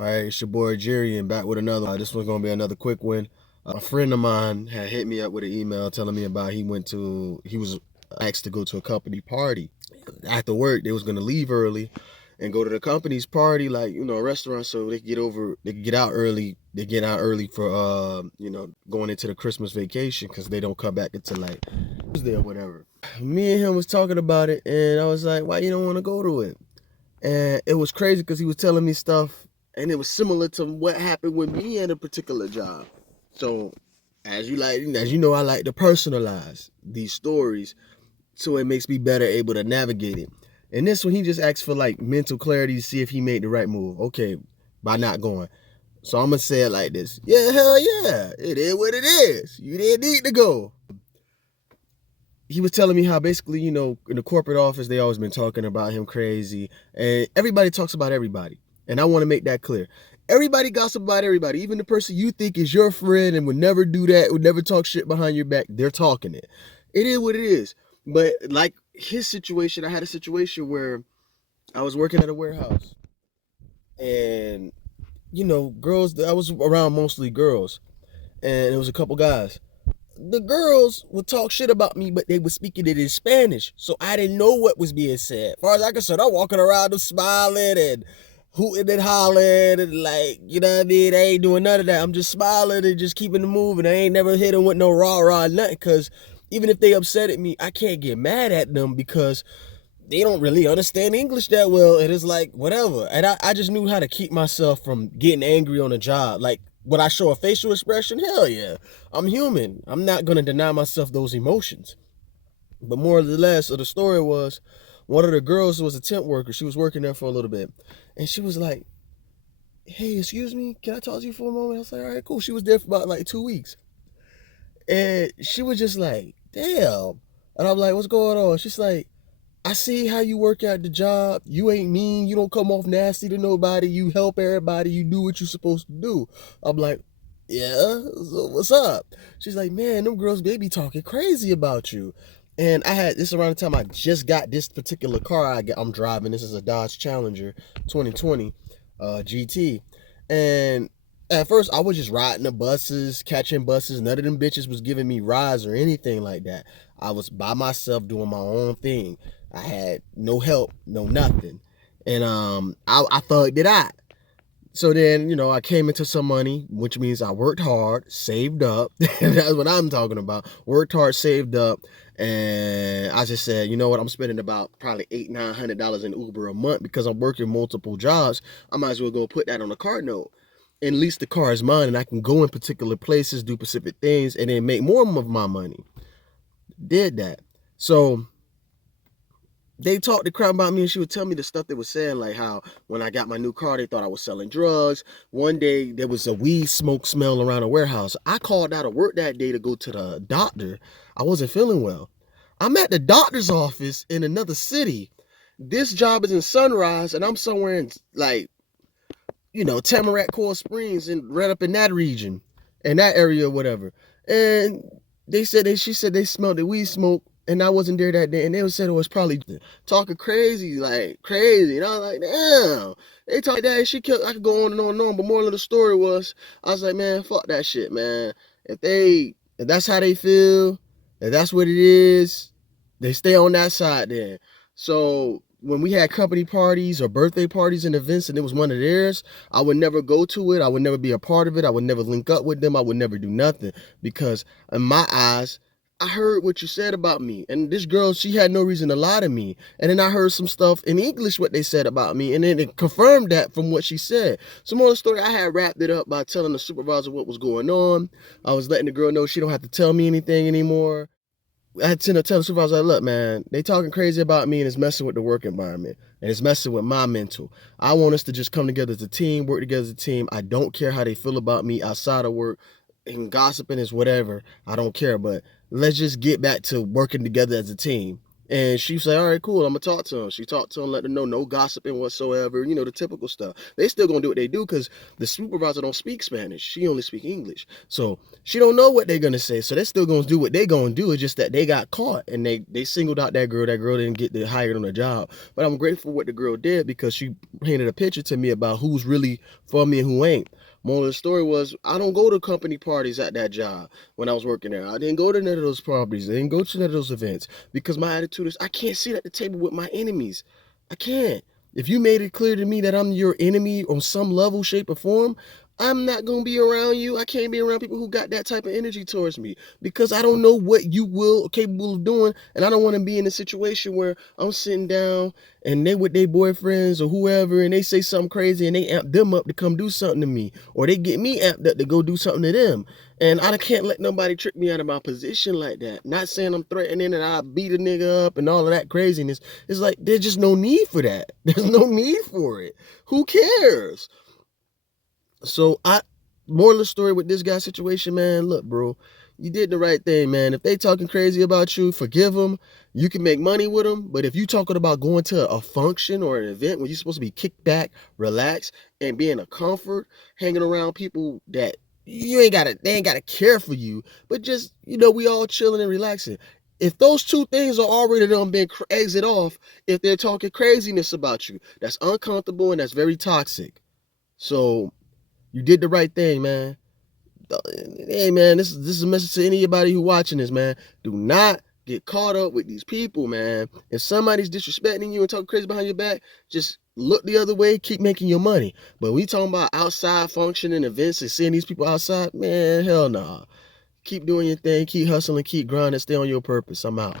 All right, it's your boy Jerry, and back with another. This one's gonna be another quick one. A friend of mine had hit me up with an email telling me about he was asked to go to a company party. After work, they was gonna leave early and go to the company's party, like a restaurant, so they could get out early. They get out early for going into the Christmas vacation because they don't come back until like Tuesday or whatever. Me and him was talking about it, and I was like, "Why you don't want to go to it?" And it was crazy because he was telling me stuff, and it was similar to what happened with me at a particular job. So, as you know, I like to personalize these stories, so it makes me better able to navigate it. And this one, he just asked for like mental clarity to see if he made the right move. Okay, by not going. So I'm gonna say it like this: Yeah, hell yeah, it is what it is. You didn't need to go. He was telling me how basically, in the corporate office, they always been talking about him crazy, and everybody talks about everybody. And I want to make that clear. Everybody gossip about everybody, even the person you think is your friend and would never do that, would never talk shit behind your back. They're talking it. It is what it is. But like his situation, I had a situation where I was working at a warehouse, and girls. I was around mostly girls, and it was a couple guys. The girls would talk shit about me, but they were speaking it in Spanish, so I didn't know what was being said. As far as I can say, I'm walking around and smiling and hooting and hollering and like, you know what I mean? I ain't doing none of that. I'm just smiling and just keeping it moving. I ain't never hit them with no rah-rah nothing, because even if they upset at me, I can't get mad at them because they don't really understand English that well. And it's like, whatever. And I just knew how to keep myself from getting angry on a job. Like, would I show a facial expression? Hell yeah. I'm human. I'm not going to deny myself those emotions. But more or less of the story was, one of the girls was a temp worker. She was working there for a little bit. And she was like, hey, excuse me, can I talk to you for a moment? I was like, all right, cool. She was there for about like 2 weeks. And she was just like, damn. And I'm like, what's going on? She's like, I see how you work at the job. You ain't mean. You don't come off nasty to nobody. You help everybody. You do what you're supposed to do. I'm like, yeah, so what's up? She's like, man, them girls, they be talking crazy about you. And I had this around the time I just got this particular car I'm driving. This is a Dodge Challenger 2020 GT. And at first, I was just riding the buses, catching buses. None of them bitches was giving me rides or anything like that. I was by myself doing my own thing. I had no help, no nothing. And I thugged it out. So then, I came into some money, which means I worked hard, saved up. That's what I'm talking about. Worked hard, saved up. And I just said, you know what? I'm spending about probably $800-900 in Uber a month because I'm working multiple jobs. I might as well go put that on a card note. And at least the car is mine and I can go in particular places, do specific things, and then make more of my money. Did that. So they talked the crap about me, and she would tell me the stuff they were saying, like how when I got my new car, they thought I was selling drugs. One day, there was a weed smoke smell around a warehouse. I called out of work that day to go to the doctor. I wasn't feeling well. I'm at the doctor's office in another city. This job is in Sunrise, and I'm somewhere in, like, Tamarack, Coral Springs, and right up in that region, in that area or whatever. And she said they smelled the weed smoke, and I wasn't there that day, and they said it was probably talking crazy, like crazy. And I was like, damn, they talk like that. And I could go on and on and on. But moral of the story was, I was like, man, fuck that shit, man. If that's how they feel, if that's what it is, they stay on that side then. So when we had company parties or birthday parties and events and it was one of theirs, I would never go to it. I would never be a part of it. I would never link up with them. I would never do nothing because in my eyes, I heard what you said about me. And this girl, she had no reason to lie to me. And then I heard some stuff in English, what they said about me. And then it confirmed that from what she said. So more of the story, I had wrapped it up by telling the supervisor what was going on. I was letting the girl know she don't have to tell me anything anymore. I had to tell the supervisor, like, look, man, they talking crazy about me and it's messing with the work environment and it's messing with my mental. I want us to just come together as a team, work together as a team. I don't care how they feel about me outside of work, and gossiping is whatever. I don't care, but let's just get back to working together as a team. And she said, all right, cool, I'm gonna talk to him. She talked to him, let them know no gossiping whatsoever, you know, the typical stuff. They still gonna do what they do because the supervisor don't speak Spanish. She only speak English. So she don't know what they're gonna say. So they're still gonna do what they're gonna do. It's just that they got caught and they singled out that girl. That girl didn't get hired on the job. But I'm grateful for what the girl did because she painted a picture to me about who's really for me and who ain't. Moral of the story was I don't go to company parties at that job when I was working there. I didn't go to none of those parties. I didn't go to none of those events because my attitude is I can't sit at the table with my enemies. I can't. If you made it clear to me that I'm your enemy on some level, shape, or form, I'm not going to be around you. I can't be around people who got that type of energy towards me because I don't know what you will capable of doing. And I don't want to be in a situation where I'm sitting down and they with their boyfriends or whoever and they say something crazy and they amp them up to come do something to me, or they get me amped up to go do something to them. And I can't let nobody trick me out of my position like that. Not saying I'm threatening and I beat a nigga up and all of that craziness. It's like there's just no need for that. There's no need for it. Who cares? So moral of the story with this guy situation, man, look, bro, you did the right thing, man. If they talking crazy about you, forgive them. You can make money with them. But if you talking about going to a function or an event where you're supposed to be kicked back, relaxed, and being a comfort, hanging around people that they ain't gotta care for you, but just, we all chilling and relaxing. If those two things are already done been exit off, if they're talking craziness about you, that's uncomfortable and that's very toxic. So you did the right thing, man. Hey, man, this is a message to anybody who watching this, man. Do not get caught up with these people, man. If somebody's disrespecting you and talking crazy behind your back, just look the other way, keep making your money. But we talking about outside functioning events and seeing these people outside, man, hell nah. Keep doing your thing, keep hustling, keep grinding, stay on your purpose. I'm out.